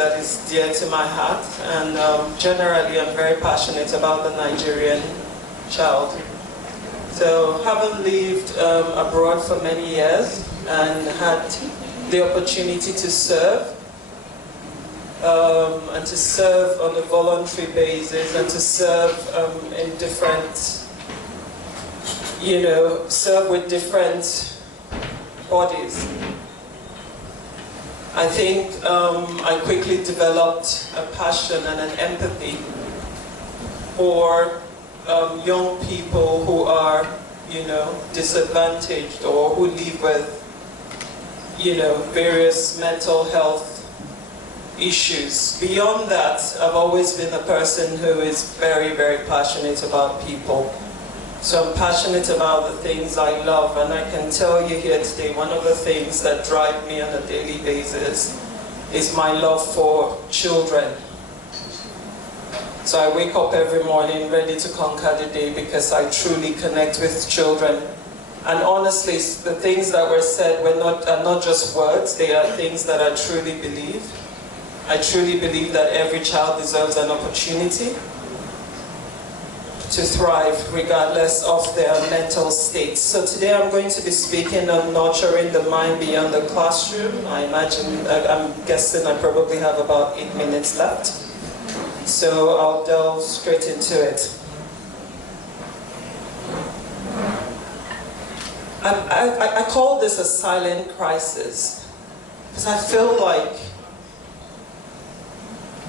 that is dear to my heart, and generally I'm very passionate about the Nigerian child. So having lived abroad for many years and had the opportunity to serve, and to serve on a voluntary basis, and to serve in different, serve with different bodies. I think I quickly developed a passion and an empathy for young people who are, disadvantaged or who live with, various mental health issues. Beyond that, I've always been a person who is very, very passionate about people. So I'm passionate about the things I love, and I can tell you here today, one of the things that drive me on a daily basis is my love for children. So I wake up every morning ready to conquer the day because I truly connect with children. And honestly, the things that were said are not just words, they are things that I truly believe. I truly believe that every child deserves an opportunity to thrive regardless of their mental state. So today I'm going to be speaking on nurturing the mind beyond the classroom. I'm guessing I probably have about 8 minutes left. So I'll delve straight into it. I call this a silent crisis because I feel like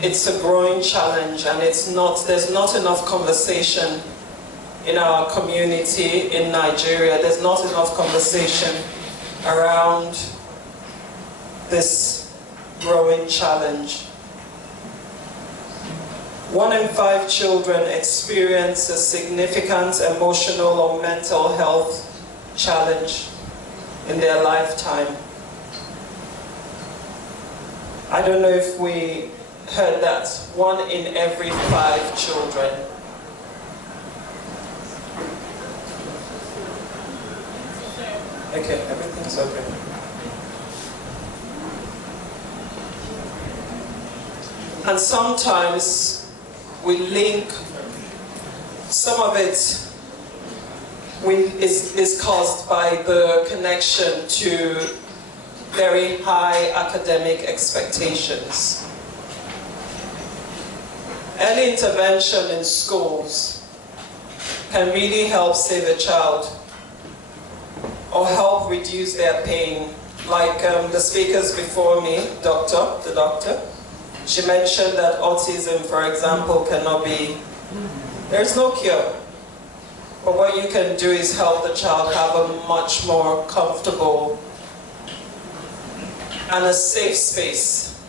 it's a growing challenge, and there's not enough conversation in our community in Nigeria. There's not enough conversation around this growing challenge. 1 in 5 children experience a significant emotional or mental health challenge in their lifetime. I don't know if we heard that. 1 in every 5 children. Okay, everything's okay. And sometimes we link some of it is caused by the connection to very high academic expectations. Early intervention in schools can really help save a child or help reduce their pain. Like the speakers before me, the doctor, she mentioned that autism, for example, cannot be, there's no cure. But what you can do is help the child have a much more comfortable and a safe space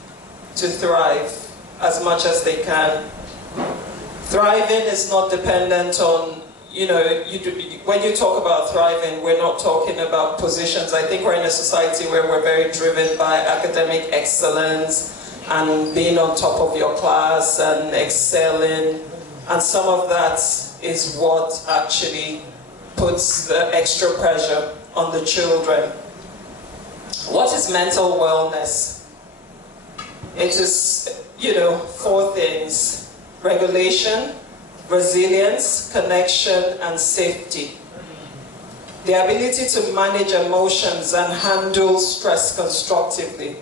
to thrive as much as they can. Thriving is not dependent on, when you talk about thriving, we're not talking about positions. I think we're in a society where we're very driven by academic excellence and being on top of your class and excelling. And some of that is what actually puts the extra pressure on the children. What is mental wellness? It is, 4 things: regulation, resilience, connection, and safety. The ability to manage emotions and handle stress constructively.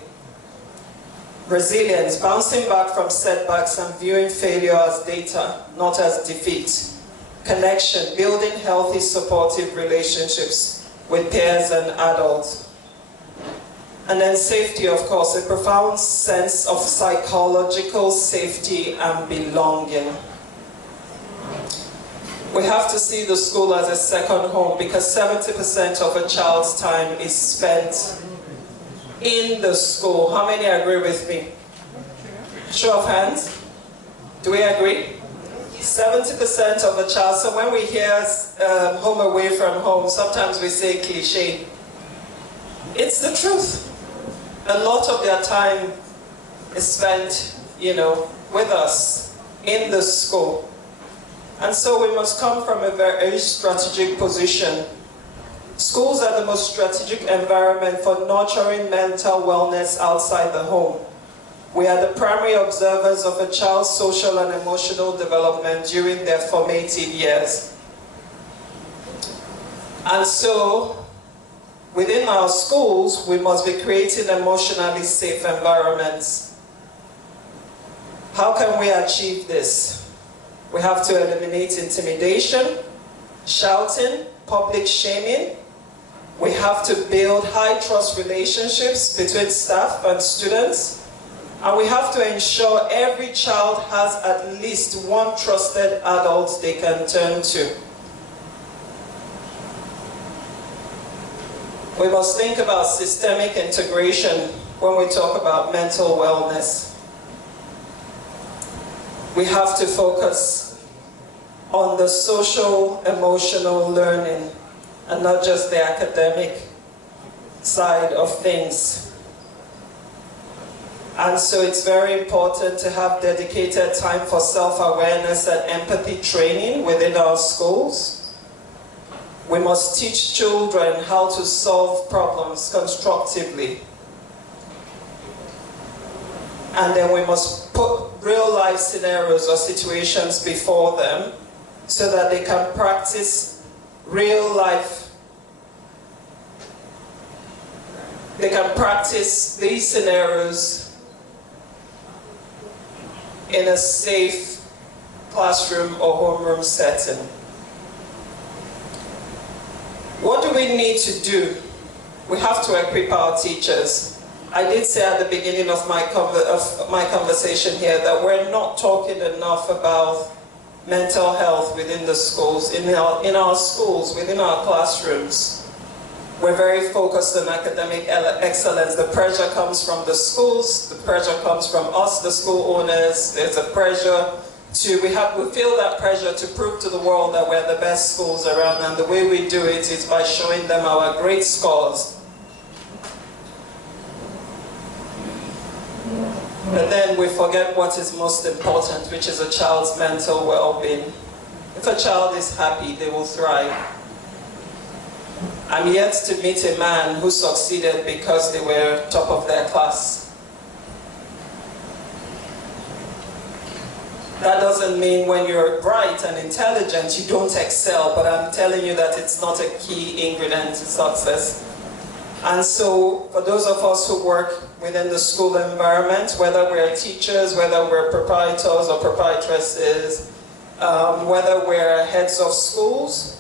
Resilience, bouncing back from setbacks and viewing failure as data, not as defeat. Connection, building healthy, supportive relationships with peers and adults. And then safety, of course, a profound sense of psychological safety and belonging. We have to see the school as a second home because 70% of a child's time is spent in the school. How many agree with me? Show of hands. Do we agree? 70% of a child. So when we hear home away from home, sometimes we say cliche. It's the truth. A lot of their time is spent, with us in the school. And so we must come from a very strategic position. Schools are the most strategic environment for nurturing mental wellness outside the home. We are the primary observers of a child's social and emotional development during their formative years. And so, within our schools, we must be creating emotionally safe environments. How can we achieve this? We have to eliminate intimidation, shouting, public shaming. We have to build high-trust relationships between staff and students. And we have to ensure every child has at least one trusted adult they can turn to. We must think about systemic integration when we talk about mental wellness. We have to focus on the social, emotional learning and not just the academic side of things. And so it's very important to have dedicated time for self-awareness and empathy training within our schools. We must teach children how to solve problems constructively. And then we must put real-life scenarios or situations before them so that they can practice real-life. They can practice these scenarios in a safe classroom or homeroom setting. What do we need to do? We have to equip our teachers. I did say at the beginning of my conversation here that we're not talking enough about mental health within the schools, in our schools, within our classrooms. We're very focused on academic excellence. The pressure comes from the schools, the pressure comes from us, the school owners. There's a pressure to, we feel that pressure to prove to the world that we're the best schools around, and the way we do it is by showing them our great scores. But then we forget what is most important, which is a child's mental well-being. If a child is happy, they will thrive. I'm yet to meet a man who succeeded because they were top of their class. That doesn't mean when you're bright and intelligent, you don't excel, but I'm telling you that it's not a key ingredient to success. And so, for those of us who work within the school environment, whether we're teachers, whether we're proprietors or proprietresses, whether we're heads of schools,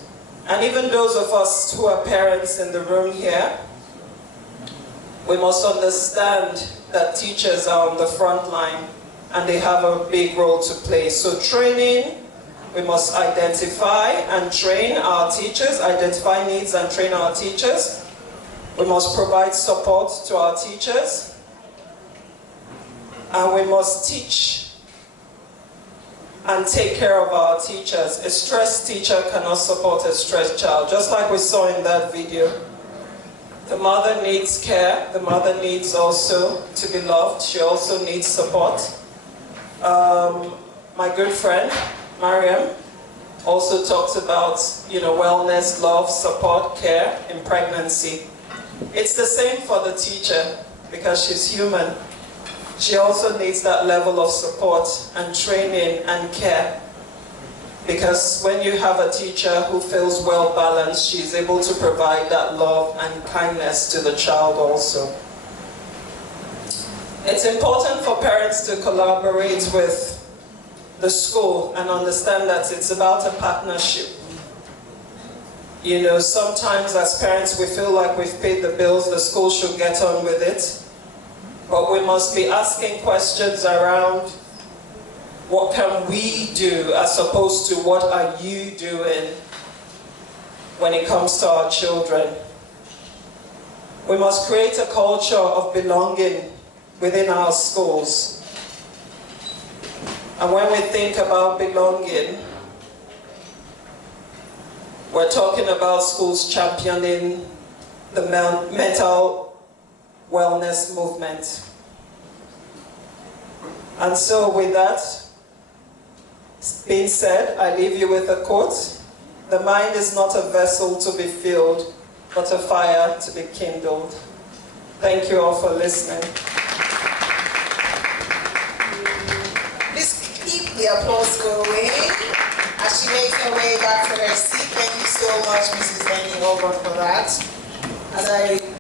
and even those of us who are parents in the room here, we must understand that teachers are on the front line and they have a big role to play. So training, we must identify and train our teachers, identify needs and train our teachers. We must provide support to our teachers. And we must teach and take care of our teachers. A stressed teacher cannot support a stressed child, just like we saw in that video. The mother needs care. The mother needs also to be loved. She also needs support. My good friend, Mariam, also talks about, wellness, love, support, care in pregnancy. It's the same for the teacher because she's human. She also needs that level of support and training and care. Because when you have a teacher who feels well balanced, she's able to provide that love and kindness to the child also. It's important for parents to collaborate with the school and understand that it's about a partnership. Sometimes as parents we feel like we've paid the bills, the school should get on with it. But we must be asking questions around what can we do as opposed to what are you doing when it comes to our children. We must create a culture of belonging within our schools. And when we think about belonging, we're talking about schools championing the mental wellness movement. And so with that being said, I leave you with a quote. The mind is not a vessel to be filled, but a fire to be kindled. Thank you all for listening. the applause going as she makes her way back to her seat. Thank you so much, Mrs. Eni Ogon, for that. As I